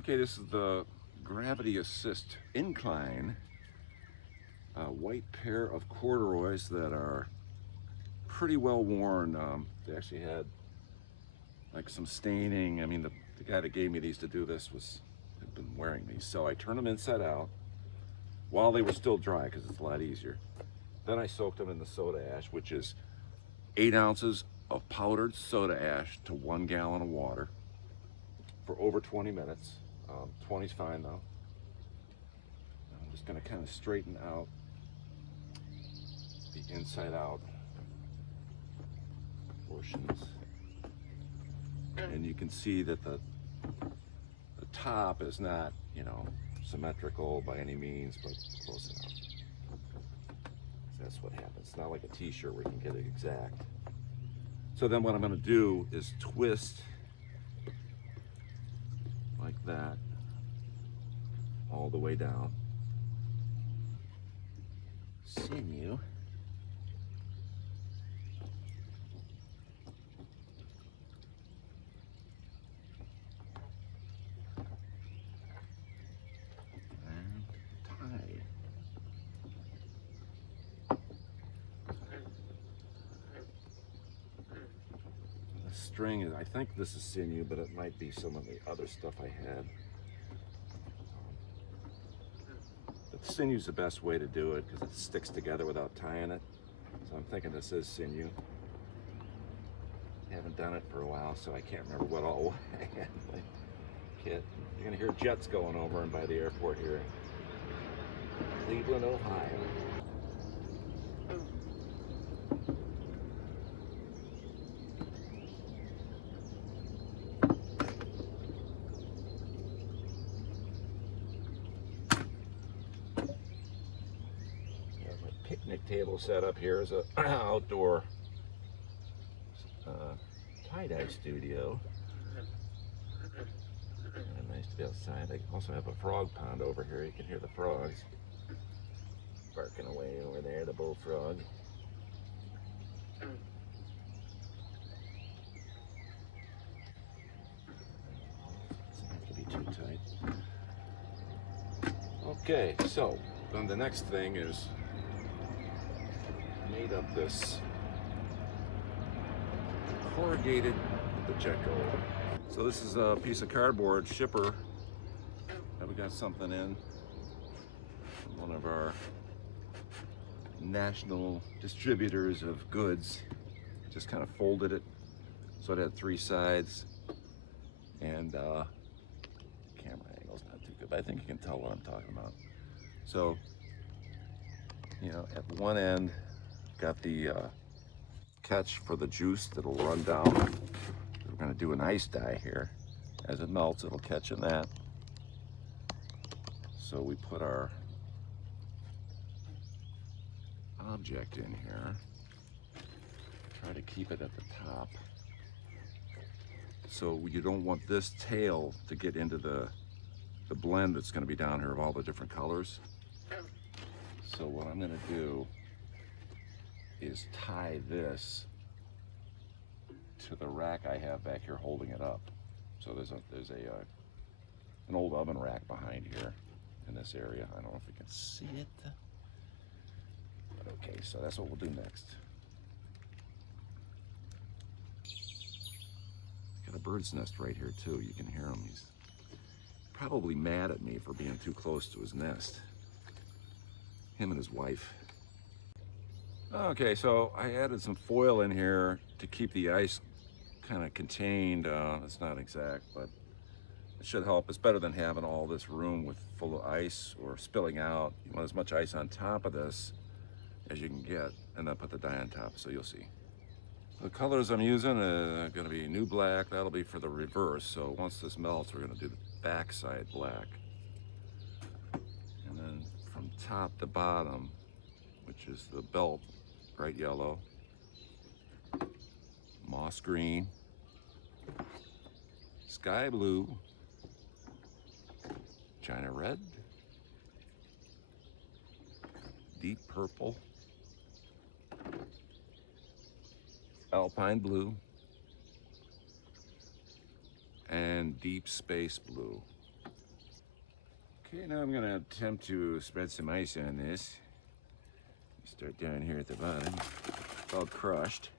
Okay, this is the gravity assist incline, white pair of corduroys that are pretty well worn. They actually had like some staining. I mean, the guy that gave me these to do this had been wearing these. So I turned them inside out while they were still dry because it's a lot easier. Then I soaked them in the soda ash, which is 8 ounces of powdered soda ash to 1 gallon of water for over 20 minutes. 20's fine though. I'm just gonna kind of straighten out the inside out portions. And you can see that the top is not, symmetrical by any means, but close enough. That's what happens. It's not like a t-shirt where you can get it exact. So then what I'm going to do is twist like that all the way down. Sinew. And tie. The string is, I think this is sinew, but it might be some of the other stuff I had. But sinew's the best way to do it because it sticks together without tying it. So I'm thinking this is sinew. Haven't done it for a while, so I can't remember what all I had in my kit. You're gonna hear jets going over and by the airport here in Cleveland, Ohio. Picnic table set up here is an outdoor tie-dye studio. Nice to be outside. I also have a frog pond over here. You can hear the frogs barking away over there, the bullfrog. Doesn't have to be too tight. Okay, so then the next thing is made up this corrugated Pacheco. So this is a piece of cardboard shipper that we got something in from one of our national distributors of goods. Just kind of folded it so it had 3 sides, and camera angle's not too good, but I think you can tell what I'm talking about. So, at one end got the catch for the juice that'll run down. We're going to do an ice dye here. As it melts, it'll catch in that. So we put our object in here. Try to keep it at the top. So you don't want this tail to get into the blend that's going to be down here of all the different colors. So what I'm going to do is tie this to the rack I have back here holding it up. So there's an old oven rack behind here in this area. I don't know if you can see it. But okay, so that's what we'll do next. Got a bird's nest right here too. You can hear him. He's probably mad at me for being too close to his nest. Him and his wife. Okay, so I added some foil in here to keep the ice kind of contained. It's not exact, but it should help. It's better than having all this room full of ice or spilling out. You want as much ice on top of this as you can get, and then put the dye on top, so you'll see. The colors I'm using are going to be new black. That'll be for the reverse. So once this melts, we're going to do the backside black. And then from top to bottom, which is the belt, bright yellow, moss green, sky blue, china red, deep purple, alpine blue, and deep space blue. Okay, now I'm going to attempt to spread some ice on this. Start down here at the bottom. It's all crushed.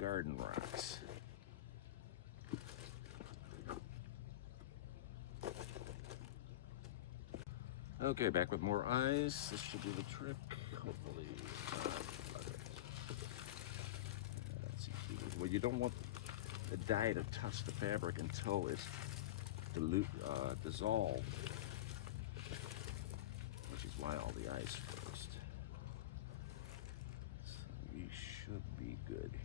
Garden rocks. Okay, back with more ice. This should do the trick, hopefully. Well, you don't want the dye to touch the fabric until it's dissolved, which is why all the ice first. So we should be good here.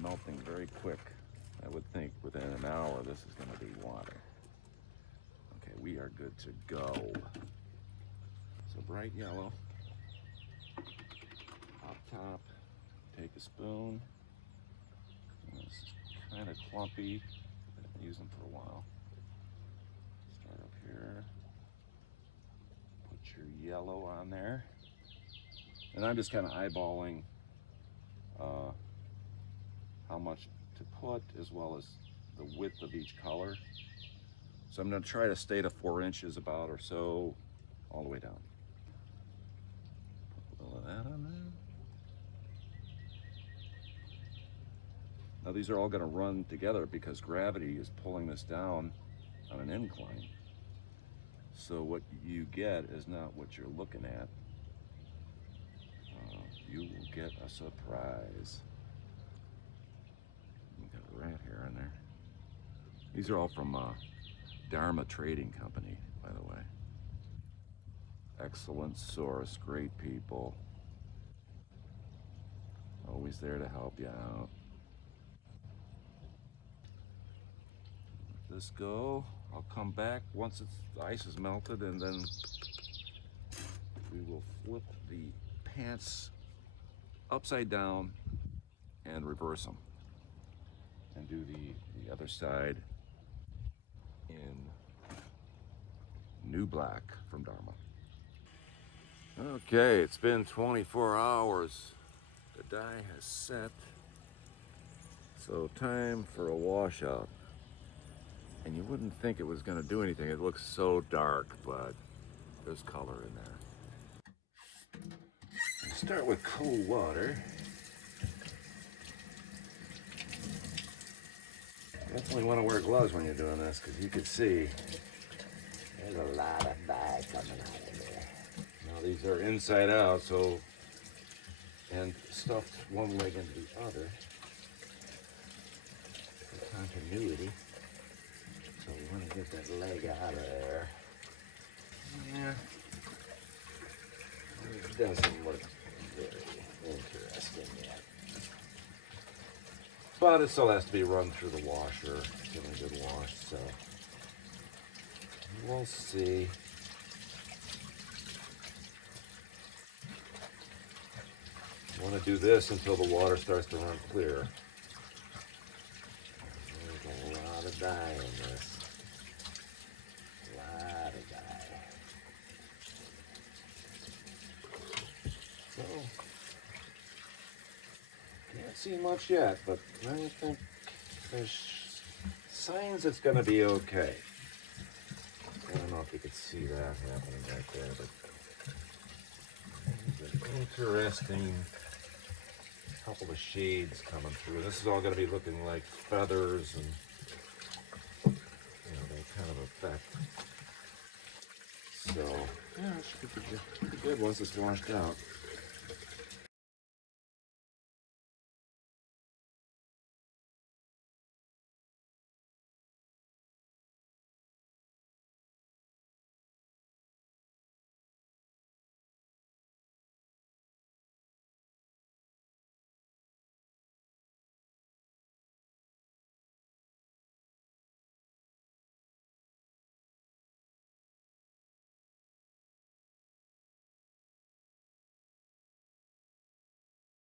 Melting very quick. I would think within an hour this is going to be water. Okay, we are good to go. So bright yellow. Up top, take a spoon. This is kind of clumpy. I've been using them for a while. Start up here. Put your yellow on there. And I'm just kind of eyeballing how much to put as well as the width of each color. So I'm going to try to stay to 4 inches about or so all the way down. Put a little of that on there. Now these are all going to run together because gravity is pulling this down on an incline. So what you get is not what you're looking at. You will get a surprise. Got a rat hair in there. These are all from Dharma Trading Company, by the way. Excellent source, great people. Always there to help you out. Let this go. I'll come back once the ice is melted, and then we will flip the pants upside down and reverse them. And do the other side in new black from Dharma. Okay, it's been 24 hours. The dye has set. So time for a washout. And you wouldn't think it was going to do anything. It looks so dark, but there's color in there. Start with cold water. Definitely want to wear gloves when you're doing this, because you can see there's a lot of dye coming out of there. Now these are inside out, so, and stuffed one leg into the other for continuity. So we want to get that leg out of there. Yeah, it doesn't look very interesting yet. But it still has to be run through the washer, give it a good wash, so we'll see. You want to do this until the water starts to run clear. There's a lot of dye in this. A lot of dye. So, can't see much yet, but I think there's signs it's going to be okay. I don't know if you could see that happening right there, but there's an interesting couple of shades coming through. This is all going to be looking like feathers and, you know, that kind of effect. So, yeah, it should be pretty good once it's washed out.